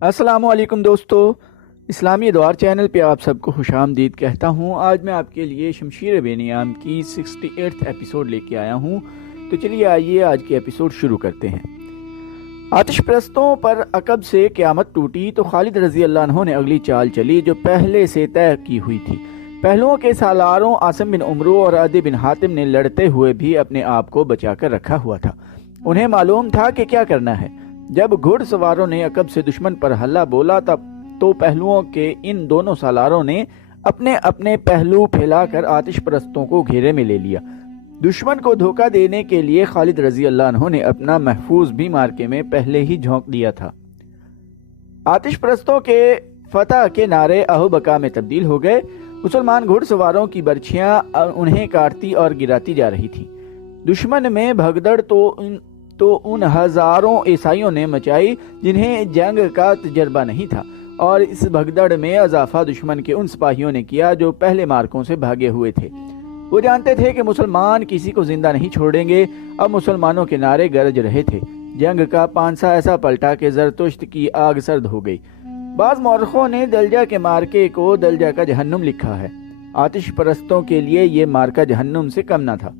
السلام علیکم دوستو، اسلامی ادوار چینل پہ آپ سب کو خوش آمدید کہتا ہوں۔ آج میں آپ کے لیے شمشیر بے نیام کی 68 ایپیسوڈ لے کے آیا ہوں، تو چلیے آئیے آج کی ایپیسوڈ شروع کرتے ہیں۔ آتش پرستوں پر عقب سے قیامت ٹوٹی تو خالد رضی اللہ عنہ نے اگلی چال چلی جو پہلے سے طے کی ہوئی تھی۔ پہلوؤں کے سالاروں عاصم بن عمرو اور عدی بن حاتم نے لڑتے ہوئے بھی اپنے آپ کو بچا کر رکھا ہوا تھا۔ انہیں معلوم تھا کہ کیا کرنا ہے۔ جب گھڑ سواروں نے عقب سے دشمن پر حملہ بولا تو پہلوؤں کے ان دونوں سالاروں نے اپنے اپنے پہلو پھیلا کر آتش پرستوں کو گھیرے میں لے لیا۔ دشمن کو دھوکہ دینے کے لیے خالد رضی اللہ عنہ نے اپنا محفوظ بھی مارکے میں پہلے ہی جھونک دیا تھا۔ آتش پرستوں کے فتح کے نعرے اہو بقا میں تبدیل ہو گئے۔ مسلمان گھڑ سواروں کی برچھیاں انہیں کاٹتی اور گراتی جا رہی تھی۔ دشمن میں بھگدڑ تو ان ہزاروں عیسائیوں نے مچائی جنہیں جنگ کا تجربہ نہیں تھا، اور اس بھگدڑ میں اضافہ دشمن کے ان سپاہیوں نے کیا جو پہلے مارکوں سے بھاگے ہوئے تھے۔ وہ جانتے تھے کہ مسلمان کسی کو زندہ نہیں چھوڑیں گے۔ اب مسلمانوں کے نعرے گرج رہے تھے۔ جنگ کا پانسا ایسا پلٹا کہ زرتشت کی آگ سرد ہو گئی۔ بعض مورخوں نے دلجہ کے مارکے کو دلجہ کا جہنم لکھا ہے۔ آتش پرستوں کے لیے یہ مارکا جہنم سے کم نہ تھا۔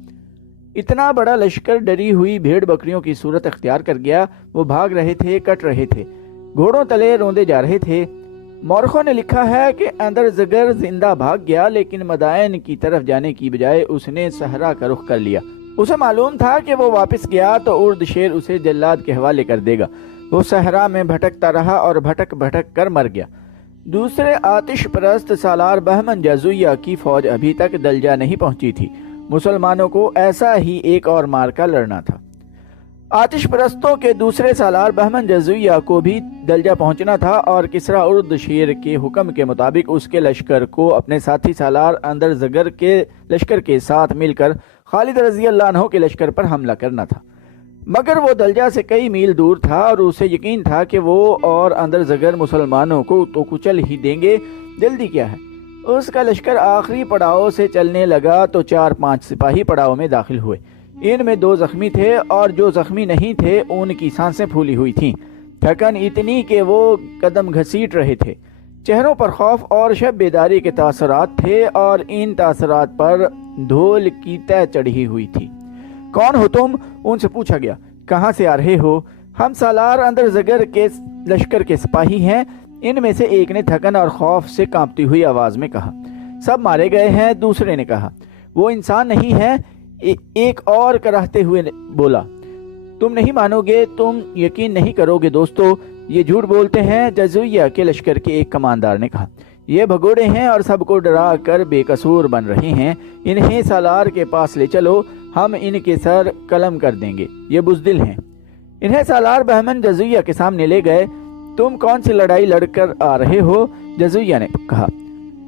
اتنا بڑا لشکر ڈری ہوئی بھیڑ بکریوں کی صورت اختیار کر گیا۔ وہ بھاگ رہے تھے، کٹ رہے تھے، گھوڑوں تلے روندے جا رہے تھے۔ مورخوں نے لکھا ہے کہ اندر زگر زندہ بھاگ گیا، لیکن مدائن کی طرف جانے کی بجائے اس نے صحرا کا رخ کر لیا۔ اسے معلوم تھا کہ وہ واپس گیا تو ارد شیر اسے جلاد کے حوالے کر دے گا۔ وہ صحرا میں بھٹکتا رہا اور بھٹک بھٹک کر مر گیا۔ دوسرے آتش پرست سالار بہمن جزویہ کی فوج ابھی تک دلجہ نہیں پہنچی تھی۔ مسلمانوں کو ایسا ہی ایک اور مارکا لڑنا تھا۔ آتش پرستوں کے دوسرے سالار بہمن جزویہ کو بھی دلجہ پہنچنا تھا، اور کسریٰ ارد شیر کے حکم کے مطابق اس کے لشکر کو اپنے ساتھی سالار اندر زگر کے لشکر کے ساتھ مل کر خالد رضی اللہ عنہ کے لشکر پر حملہ کرنا تھا۔ مگر وہ دلجہ سے کئی میل دور تھا، اور اسے یقین تھا کہ وہ اور اندر زگر مسلمانوں کو تو کچل ہی دیں گے۔ جلدی کیا ہے؟ اس کا لشکر آخری پڑاؤ سے چلنے لگا تو 4-5 سپاہی پڑاؤ میں داخل ہوئے۔ ان میں 2 زخمی تھے، اور جو زخمی نہیں تھے ان کی سانسیں پھولی ہوئی تھیں۔ تھکن اتنی کہ وہ قدم گھسیٹ رہے تھے۔ چہروں پر خوف اور شب بیداری کے تاثرات تھے، اور ان تاثرات پر دھول کی تہ چڑھی ہوئی تھی۔ کون ہو تم؟ ان سے پوچھا گیا۔ کہاں سے آ رہے ہو؟ ہم سالار اندر زگر کے لشکر کے سپاہی ہیں، ان میں سے ایک نے تھکن اور خوف سے کانپتی ہوئی آواز میں کہا۔ سب مارے گئے ہیں، دوسرے نے کہا۔ وہ انسان نہیں ہے، ایک اور کراہتے ہوئے بولا۔ تم نہیں مانو گے، تم یقین نہیں کرو گے دوستو، یہ جھوٹ بولتے ہیں، جزویہ کے لشکر کے ایک کماندار نے کہا۔ یہ بھگوڑے ہیں اور سب کو ڈرا کر بے قصور بن رہے ہیں۔ انہیں سالار کے پاس لے چلو، ہم ان کے سر قلم کر دیں گے، یہ بزدل ہیں۔ انہیں سالار بہمن جزویہ کے سامنے لے گئے۔ تم کون سی لڑائی لڑ کر آ رہے ہو؟ جزویہ نے کہا۔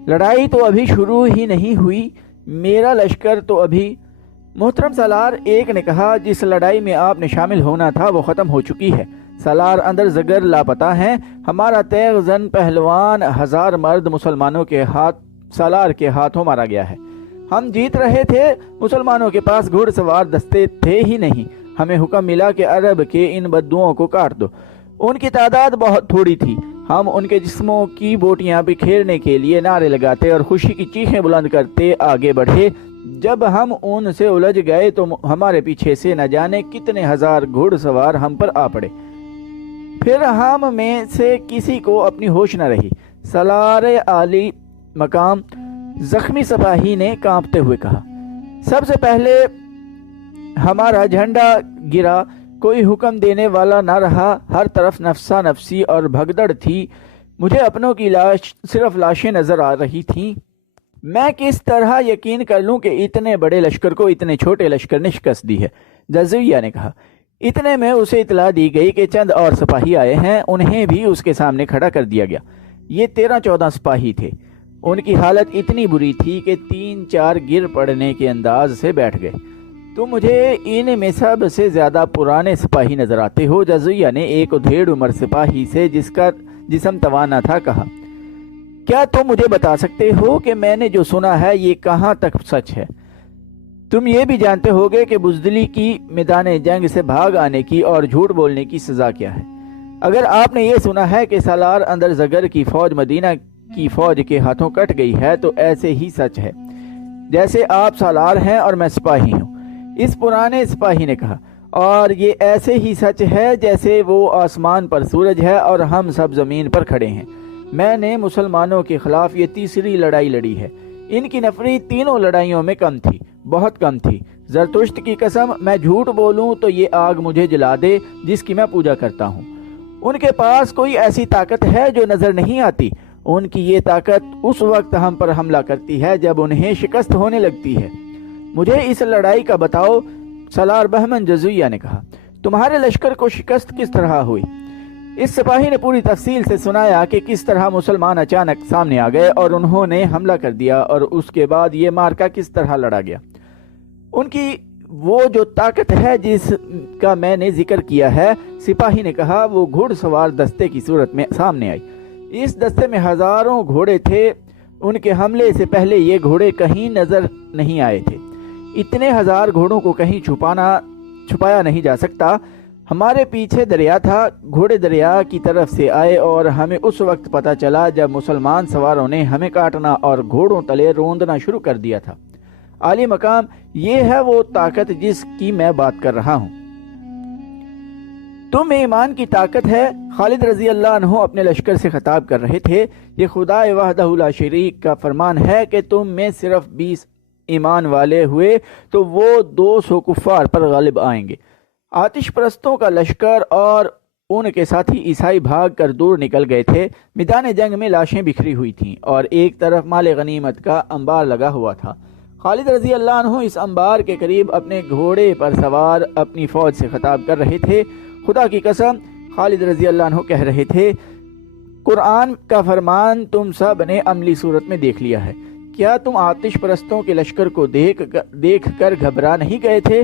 لڑائی تو ابھی شروع ہی نہیں ہوئی، میرا لشکر تو ابھی۔ محترم سالار، ایک نے کہا، جس لڑائی میں آپ نے شامل ہونا تھا وہ ختم ہو چکی ہے۔ سالار اندر زگر لاپتہ ہیں۔ ہمارا تیغ زن پہلوان 1000 مرد مسلمانوں کے سالار کے ہاتھوں مارا گیا ہے۔ ہم جیت رہے تھے، مسلمانوں کے پاس گھڑ سوار دستے تھے ہی نہیں۔ ہمیں حکم ملا کہ عرب کے ان بدوؤں کو کاٹ دو۔ ان کی تعداد بہت تھوڑی تھی۔ ہم ان کے جسموں کی بوٹیاں بکھیرنے کے لیے نعرے لگاتے اور خوشی کی چیخیں بلند کرتے آگے بڑھے۔ جب ہم ان سے الجھ گئے تو ہمارے پیچھے سے نہ جانے کتنے ہزار گھڑ سوار ہم پر آ پڑے۔ پھر ہم میں سے کسی کو اپنی ہوش نہ رہی۔ سالار عالی مقام زخمی سپاہی نے کانپتے ہوئے کہا۔ سب سے پہلے ہمارا جھنڈا گرا، کوئی حکم دینے والا نہ رہا، ہر طرف نفسا نفسی اور بھگدڑ تھی۔ مجھے اپنوں کی صرف لاشیں نظر آ رہی تھیں۔ میں کس طرح یقین کر لوں کہ اتنے بڑے لشکر کو اتنے چھوٹے لشکر نے شکست دی ہے؟ جزویہ نے کہا۔ اتنے میں اسے اطلاع دی گئی کہ چند اور سپاہی آئے ہیں، انہیں بھی اس کے سامنے کھڑا کر دیا گیا۔ یہ 13-14 سپاہی تھے۔ ان کی حالت اتنی بری تھی کہ 3-4 گر پڑنے کے انداز سے بیٹھ گئے۔ تم مجھے ان میں سب سے زیادہ پرانے سپاہی نظر آتے ہو، جزویہ نے ایک ادھیڑ عمر سپاہی سے جس کا جسم توانا تھا کہا۔ کیا تم مجھے بتا سکتے ہو کہ میں نے جو سنا ہے یہ کہاں تک سچ ہے؟ تم یہ بھی جانتے ہوگے کہ بزدلی کی میدان جنگ سے بھاگ آنے کی اور جھوٹ بولنے کی سزا کیا ہے۔ اگر آپ نے یہ سنا ہے کہ سالار اندر زگر کی فوج مدینہ کی فوج کے ہاتھوں کٹ گئی ہے تو ایسے ہی سچ ہے جیسے آپ سالار ہیں اور میں سپاہی ہوں۔ اس پرانے سپاہی نے کہا، اور یہ ایسے ہی سچ ہے جیسے وہ آسمان پر سورج ہے اور ہم سب زمین پر کھڑے ہیں۔ میں نے مسلمانوں کے خلاف یہ تیسری لڑائی لڑی ہے۔ ان کی نفری تینوں لڑائیوں میں کم تھی، بہت کم تھی۔ زرتشت کی قسم، میں جھوٹ بولوں تو یہ آگ مجھے جلا دے جس کی میں پوجا کرتا ہوں۔ ان کے پاس کوئی ایسی طاقت ہے جو نظر نہیں آتی۔ ان کی یہ طاقت اس وقت ہم پر حملہ کرتی ہے جب انہیں شکست ہونے لگتی ہے۔ مجھے اس لڑائی کا بتاؤ، سالار بہمن جزیہ نے کہا۔ تمہارے لشکر کو شکست کس طرح ہوئی؟ اس سپاہی نے پوری تفصیل سے سنایا کہ کس طرح مسلمان اچانک سامنے آ گئے اور انہوں نے حملہ کر دیا اور اس کے بعد یہ مارکا کس طرح لڑا گیا۔ ان کی وہ جو طاقت ہے جس کا میں نے ذکر کیا ہے، سپاہی نے کہا، وہ گھڑ سوار دستے کی صورت میں سامنے آئی۔ اس دستے میں ہزاروں گھوڑے تھے۔ ان کے حملے سے پہلے یہ گھوڑے کہیں نظر نہیں آئے تھے۔ اتنے ہزار گھوڑوں کو کہیں چھپایا نہیں جا سکتا۔ ہمارے پیچھے دریا تھا، گھوڑے دریا کی طرف سے آئے اور ہمیں اس وقت پتہ چلا جب مسلمان سواروں نے ہمیں کاٹنا اور گھوڑوں تلے روندنا شروع کر دیا تھا۔ عالی مقام، یہ ہے وہ طاقت جس کی میں بات کر رہا ہوں۔ تم میں ایمان کی طاقت ہے۔ خالد رضی اللہ عنہ اپنے لشکر سے خطاب کر رہے تھے۔ یہ خدا وحدہ لا شریک کا فرمان ہے کہ تم میں صرف 20 ایمان والے ہوئے تو وہ 200 کفار پر غالب آئیں گے۔ آتش پرستوں کا لشکر اور ان کے ساتھی عیسائی بھاگ کر دور نکل گئے تھے۔ میدان جنگ میں لاشیں بکھری ہوئی تھیں اور ایک طرف مال غنیمت کا انبار لگا ہوا تھا۔ خالد رضی اللہ عنہ اس انبار کے قریب اپنے گھوڑے پر سوار اپنی فوج سے خطاب کر رہے تھے۔ خدا کی قسم، خالد رضی اللہ عنہ کہہ رہے تھے، قرآن کا فرمان تم سب نے عملی صورت میں دیکھ لیا ہے۔ کیا تم آتش پرستوں کے لشکر کو دیکھ کر گھبرا نہیں گئے تھے؟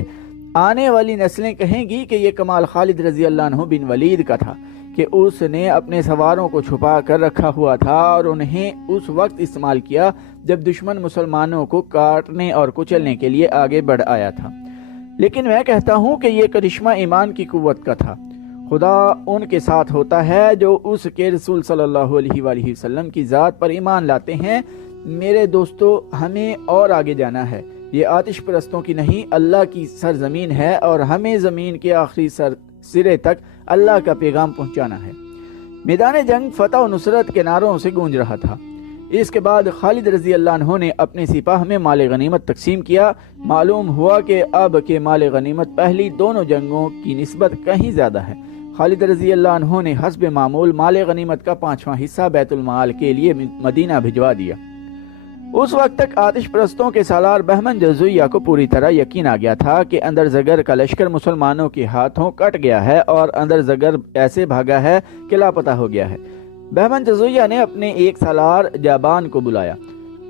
آنے والی نسلیں کہیں گی کہ یہ کمال خالد رضی اللہ عنہ بن ولید کا تھا کہ اس نے اپنے سواروں کو چھپا کر رکھا ہوا تھا اور انہیں اس وقت استعمال کیا جب دشمن مسلمانوں کو کاٹنے اور کچلنے کے لیے آگے بڑھ آیا تھا۔ لیکن میں کہتا ہوں کہ یہ کرشمہ ایمان کی قوت کا تھا۔ خدا ان کے ساتھ ہوتا ہے جو اس کے رسول صلی اللہ علیہ وآلہ وسلم کی ذات پر ایمان لاتے ہیں۔ میرے دوستو، ہمیں اور آگے جانا ہے۔ یہ آتش پرستوں کی نہیں، اللہ کی سرزمین ہے اور ہمیں زمین کے آخری سرے تک اللہ کا پیغام پہنچانا ہے۔ میدان جنگ فتح و نصرت کے نعروں سے گونج رہا تھا۔ اس کے بعد خالد رضی اللہ عنہ نے اپنے سپاہ میں مال غنیمت تقسیم کیا۔ معلوم ہوا کہ اب کے مال غنیمت پہلی دونوں جنگوں کی نسبت کہیں زیادہ ہے۔ خالد رضی اللہ عنہ نے حسب معمول مال غنیمت کا 5واں حصہ بیت المال کے لیے مدینہ بھجوا دیا۔ اس وقت تک آتش پرستوں کے سالار بہمن جزیہ کو پوری طرح یقین آ گیا تھا کہ اندر زگر کا لشکر مسلمانوں کے ہاتھوں کٹ گیا ہے اور اندر زگر ایسے بھاگا ہے کہ لاپتہ ہو گیا ہے۔ بہمن جزیہ نے اپنے ایک سالار جابان کو بلایا۔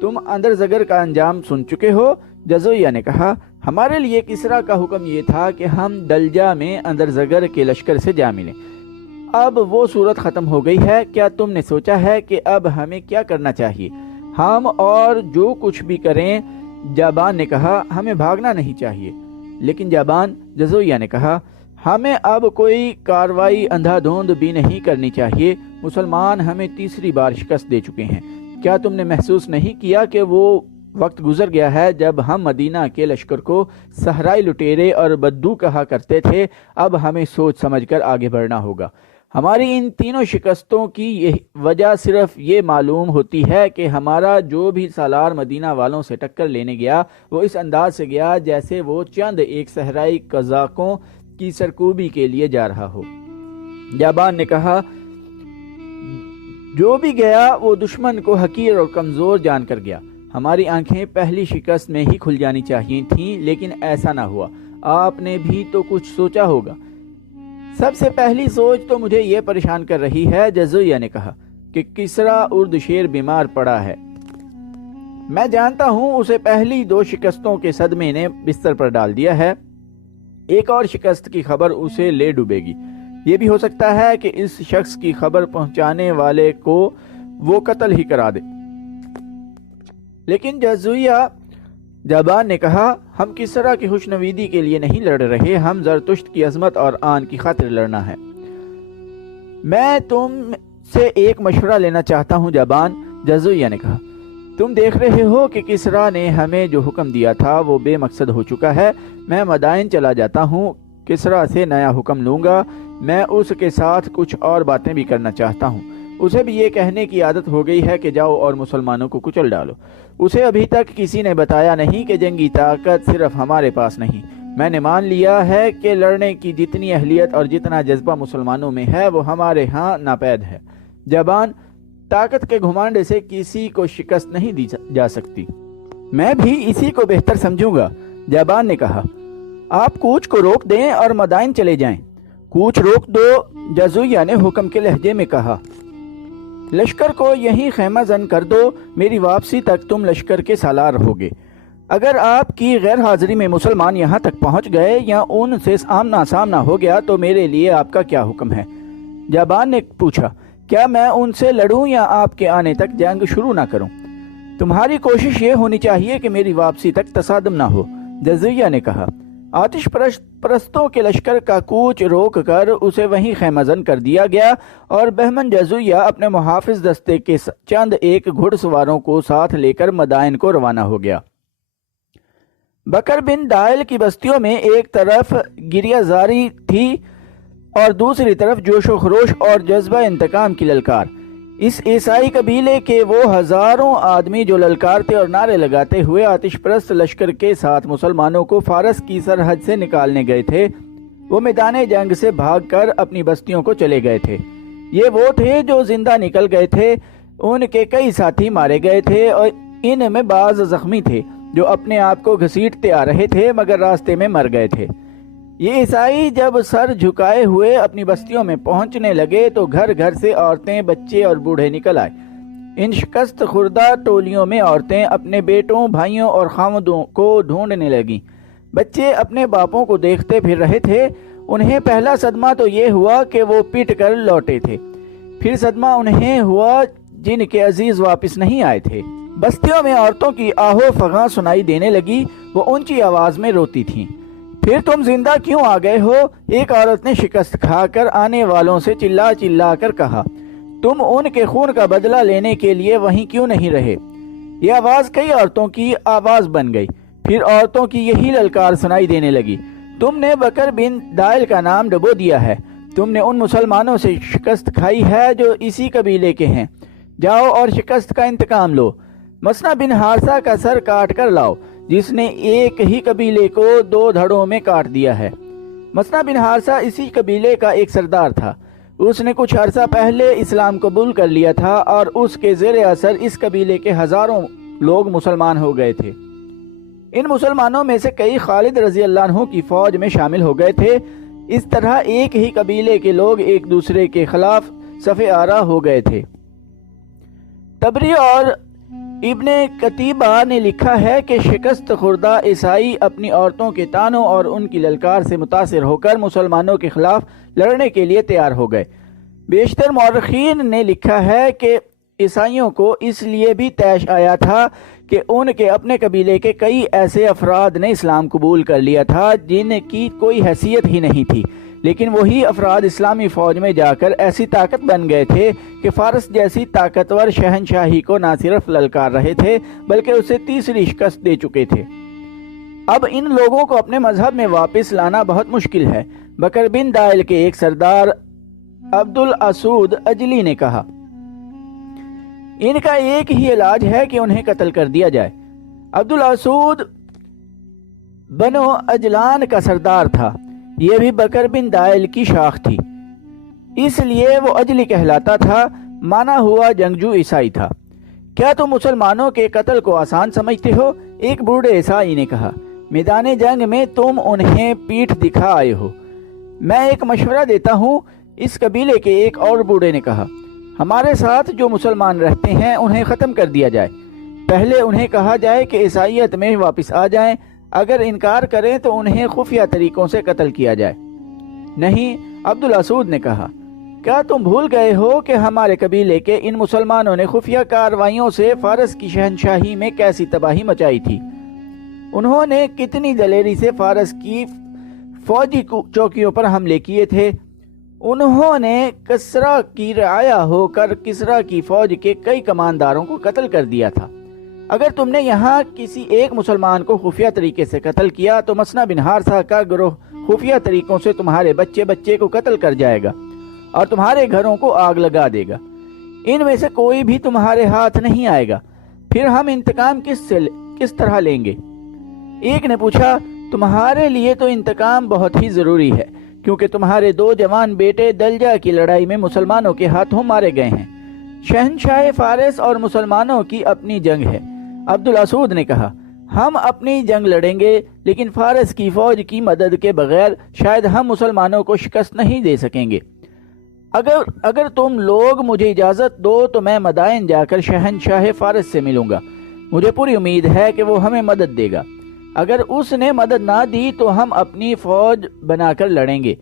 تم اندر زگر کا انجام سن چکے ہو؟ جزیہ نے کہا، ہمارے لیے کسرا کا حکم یہ تھا کہ ہم دلجہ میں اندر زگر کے لشکر سے جا ملیں۔ اب وہ صورت ختم ہو گئی ہے۔ کیا تم نے سوچا ہے کہ اب ہمیں کیا کرنا چاہیے؟ ہم اور جو کچھ بھی کریں، جابان نے کہا، ہمیں بھاگنا نہیں چاہیے۔ لیکن جابان، جزیہ نے کہا، ہمیں اب کوئی کاروائی اندھا دھوند بھی نہیں کرنی چاہیے۔ مسلمان ہمیں تیسری بار شکست دے چکے ہیں۔ کیا تم نے محسوس نہیں کیا کہ وہ وقت گزر گیا ہے جب ہم مدینہ کے لشکر کو صحرائی لٹیرے اور بدو کہا کرتے تھے؟ اب ہمیں سوچ سمجھ کر آگے بڑھنا ہوگا۔ ہماری ان تینوں شکستوں کی وجہ صرف یہ معلوم ہوتی ہے کہ ہمارا جو بھی سالار مدینہ والوں سے ٹکر لینے گیا وہ اس انداز سے گیا جیسے وہ چند ایک صحرائی قزاقوں کی سرکوبی کے لیے جا رہا ہو۔ جابان نے کہا، جو بھی گیا وہ دشمن کو حقیر اور کمزور جان کر گیا۔ ہماری آنکھیں پہلی شکست میں ہی کھل جانی چاہیے تھیں، لیکن ایسا نہ ہوا۔ آپ نے بھی تو کچھ سوچا ہوگا۔ سب سے پہلی سوچ تو مجھے یہ پریشان کر رہی ہے، جزیہ نے کہا، کہ کسرا اردشیر بیمار پڑا ہے۔ میں جانتا ہوں اسے پہلی 2 شکستوں کے صدمے نے بستر پر ڈال دیا ہے۔ ایک اور شکست کی خبر اسے لے ڈوبے گی۔ یہ بھی ہو سکتا ہے کہ اس شخص کی خبر پہنچانے والے کو وہ قتل ہی کرا دے۔ لیکن جابان نے کہا، ہم کسرا کی خوشنویدی کے لیے نہیں لڑ رہے، ہم زرتشت کی عظمت اور آن کی خاطر لڑنا ہے۔ میں تم سے ایک مشورہ لینا چاہتا ہوں جبان، جزویہ نے کہا۔ تم دیکھ رہے ہو کہ کسریٰ نے ہمیں جو حکم دیا تھا وہ بے مقصد ہو چکا ہے۔ میں مدائن چلا جاتا ہوں، کسریٰ سے نیا حکم لوں گا۔ میں اس کے ساتھ کچھ اور باتیں بھی کرنا چاہتا ہوں۔ اسے بھی یہ کہنے کی عادت ہو گئی ہے کہ جاؤ اور مسلمانوں کو کچل ڈالو۔ اسے ابھی تک کسی نے بتایا نہیں کہ جنگی طاقت صرف ہمارے پاس نہیں۔ میں نے مان لیا ہے کہ لڑنے کی جتنی اہلیت اور جتنا جذبہ مسلمانوں میں ہے وہ ہمارے ہاں ناپید ہے۔ جبان، طاقت کے گھمانڈ سے کسی کو شکست نہیں دی جا سکتی۔ میں بھی اسی کو بہتر سمجھوں گا، جبان نے کہا۔ آپ کوچ کو روک دیں اور مدائن چلے جائیں۔ کوچ روک دو، جزویہ نے حکم کے لہجے میں کہا۔ لشکر کو یہیں خیمہ زن کر دو، میری واپسی تک تم لشکر کے سالار رہوگے۔ اگر آپ کی غیر حاضری میں مسلمان یہاں تک پہنچ گئے یا ان سے آمنا سامنا ہو گیا تو میرے لیے آپ کا کیا حکم ہے؟ جبان نے پوچھا۔ کیا میں ان سے لڑوں یا آپ کے آنے تک جنگ شروع نہ کروں؟ تمہاری کوشش یہ ہونی چاہیے کہ میری واپسی تک تصادم نہ ہو، جزویہ نے کہا۔ آتش پرستوں کے لشکر کا کوچ روک کر اسے وہیں خیمہ زن کر دیا گیا اور بہمن جزویہ اپنے محافظ دستے کے چند ایک گھڑ سواروں کو ساتھ لے کر مدائن کو روانہ ہو گیا۔ بکر بن دائل کی بستیوں میں ایک طرف گریہ زاری تھی اور دوسری طرف جوش و خروش اور جذبہ انتقام کی للکار۔ اس عیسائی قبیلے کے وہ ہزاروں آدمی جو للکارتے اور نعرے لگاتے ہوئے آتش پرست لشکر کے ساتھ مسلمانوں کو فارس کی سرحد سے نکالنے گئے تھے، وہ میدان جنگ سے بھاگ کر اپنی بستیوں کو چلے گئے تھے۔ یہ وہ تھے جو زندہ نکل گئے تھے، ان کے کئی ساتھی مارے گئے تھے اور ان میں بعض زخمی تھے جو اپنے آپ کو گھسیٹتے آ رہے تھے مگر راستے میں مر گئے تھے۔ یہ عیسائی جب سر جھکائے ہوئے اپنی بستیوں میں پہنچنے لگے تو گھر گھر سے عورتیں، بچے اور بوڑھے نکل آئے۔ ان شکست خوردہ ٹولیوں میں عورتیں اپنے بیٹوں، بھائیوں اور خامدوں کو ڈھونڈنے لگیں۔ بچے اپنے باپوں کو دیکھتے پھر رہے تھے۔ انہیں پہلا صدمہ تو یہ ہوا کہ وہ پٹ کر لوٹے تھے، پھر صدمہ انہیں ہوا جن کے عزیز واپس نہیں آئے تھے۔ بستیوں میں عورتوں کی آہو فغاں سنائی دینے لگی، وہ اونچی آواز میں روتی تھیں۔ پھر تم زندہ کیوں آ گئے ہو؟ ایک عورت نے شکست کھا کر آنے والوں سے چلا چلا کر کہا۔ تم ان کے خون کا بدلہ لینے کے لیے وہیں کیوں نہیں رہے؟ یہ آواز کئی عورتوں کی آواز بن گئی۔ پھر عورتوں کی یہی للکار سنائی دینے لگی۔ تم نے بکر بن دائل کا نام ڈبو دیا ہے، تم نے ان مسلمانوں سے شکست کھائی ہے جو اسی قبیلے کے ہیں۔ جاؤ اور شکست کا انتقام لو۔ مسنہ بن حارثہ کا سر کاٹ کر لاؤ، جس نے ایک ہی قبیلے کو 2 دھڑوں میں کاٹ دیا ہے۔ مسنہ بن حارثہ اسی قبیلے کا ایک سردار تھا۔ اس نے کچھ عرصہ پہلے اسلام قبول کر لیا تھا اور اس کے زیر اثر اس قبیلے کے ہزاروں لوگ مسلمان ہو گئے تھے۔ ان مسلمانوں میں سے کئی خالد رضی اللہ عنہ کی فوج میں شامل ہو گئے تھے۔ اس طرح ایک ہی قبیلے کے لوگ ایک دوسرے کے خلاف صف آرا ہو گئے تھے۔ تبری اور ابن قتیبہ نے لکھا ہے کہ شکست خوردہ عیسائی اپنی عورتوں کے تانوں اور ان کی للکار سے متاثر ہو کر مسلمانوں کے خلاف لڑنے کے لیے تیار ہو گئے۔ بیشتر مورخین نے لکھا ہے کہ عیسائیوں کو اس لیے بھی طیش آیا تھا کہ ان کے اپنے قبیلے کے کئی ایسے افراد نے اسلام قبول کر لیا تھا جن کی کوئی حیثیت ہی نہیں تھی، لیکن وہی افراد اسلامی فوج میں جا کر ایسی طاقت بن گئے تھے کہ فارس جیسی طاقتور شہنشاہی کو نہ صرف للکار رہے تھے بلکہ اسے تیسری شکست دے چکے تھے۔ اب ان لوگوں کو اپنے مذہب میں واپس لانا بہت مشکل ہے، بکر بن دائل کے ایک سردار عبد الاسود اجلی نے کہا۔ ان کا ایک ہی علاج ہے کہ انہیں قتل کر دیا جائے۔ عبد الاسود بنو اجلان کا سردار تھا، یہ بھی بکر بن دائل کی شاخ تھی، اس لیے وہ اجلی کہلاتا تھا، مانا ہوا جنگجو عیسائی تھا۔ کیا تم مسلمانوں کے قتل کو آسان سمجھتے ہو؟ ایک بوڑھے عیسائی نے کہا۔ میدان جنگ میں تم انہیں پیٹھ دکھا آئے ہو۔ میں ایک مشورہ دیتا ہوں، اس قبیلے کے ایک اور بوڑھے نے کہا۔ ہمارے ساتھ جو مسلمان رہتے ہیں انہیں ختم کر دیا جائے۔ پہلے انہیں کہا جائے کہ عیسائیت میں واپس آ جائیں، اگر انکار کریں تو انہیں خفیہ طریقوں سے قتل کیا جائے۔ نہیں، عبد الاسود نے کہا، کیا تم بھول گئے ہو کہ ہمارے قبیلے کے ان مسلمانوں نے خفیہ کارروائیوں سے فارس کی شہنشاہی میں کیسی تباہی مچائی تھی؟ انہوں نے کتنی دلیری سے فارس کی فوجی چوکیوں پر حملے کیے تھے۔ انہوں نے کسرا کی رعایا ہو کر کسرا کی فوج کے کئی کمانداروں کو قتل کر دیا تھا۔ اگر تم نے یہاں کسی ایک مسلمان کو خفیہ طریقے سے قتل کیا تو مسنا بن حارثہ کا گروہ خفیہ طریقوں سے تمہارے بچے کو قتل کر جائے گا اور تمہارے گھروں کو آگ لگا دے گا۔ ان میں سے کوئی بھی تمہارے ہاتھ نہیں آئے گا۔ پھر ہم انتقام کس طرح لیں گے؟ ایک نے پوچھا، تمہارے لیے تو انتقام بہت ہی ضروری ہے، کیونکہ تمہارے 2 جوان بیٹے دلجا کی لڑائی میں مسلمانوں کے ہاتھوں مارے گئے ہیں۔ شہنشاہ فارس اور مسلمانوں کی اپنی جنگ ہے۔ عبد الاسود نے کہا، ہم اپنی جنگ لڑیں گے، لیکن فارس کی فوج کی مدد کے بغیر شاید ہم مسلمانوں کو شکست نہیں دے سکیں گے۔ اگر تم لوگ مجھے اجازت دو تو میں مدائن جا کر شہنشاہ فارس سے ملوں گا۔ مجھے پوری امید ہے کہ وہ ہمیں مدد دے گا۔ اگر اس نے مدد نہ دی تو ہم اپنی فوج بنا کر لڑیں گے۔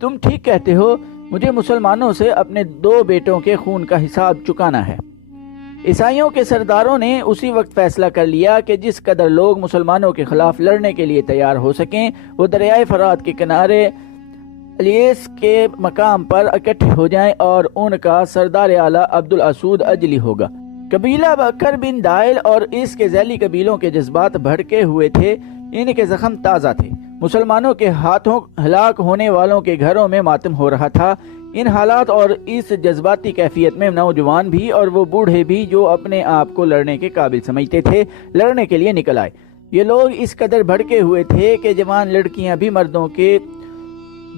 تم ٹھیک کہتے ہو، مجھے مسلمانوں سے اپنے 2 بیٹوں کے خون کا حساب چکانا ہے۔ عیسائیوں کے سرداروں نے اسی وقت فیصلہ کر لیا کہ جس قدر لوگ مسلمانوں کے خلاف لڑنے کے لیے تیار ہو سکیں، وہ دریائے فرات کے کنارے الیس کے مقام پر اکٹھے ہو جائیں اور ان کا سردار اعلیٰ عبد الاسود اجلی ہوگا۔ قبیلہ بکر بن دائل اور اس کے ذیلی قبیلوں کے جذبات بھڑکے ہوئے تھے، ان کے زخم تازہ تھے۔ مسلمانوں کے ہاتھوں ہلاک ہونے والوں کے گھروں میں ماتم ہو رہا تھا۔ ان حالات اور اس جذباتی کیفیت میں نوجوان بھی اور وہ بوڑھے بھی جو اپنے آپ کو لڑنے کے قابل سمجھتے تھے، لڑنے کے لیے نکل آئے۔ یہ لوگ اس قدر بھڑکے ہوئے تھے کہ جوان لڑکیاں بھی مردوں کے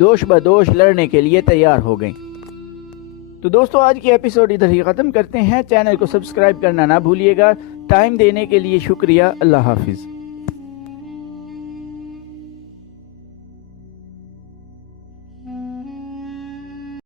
دوش بدوش لڑنے کے لیے تیار ہو گئیں۔ تو دوستو، آج کی ایپیسوڈ ادھر ہی ختم کرتے ہیں۔ چینل کو سبسکرائب کرنا نہ بھولیے گا۔ ٹائم دینے کے لیے شکریہ۔ اللہ حافظ۔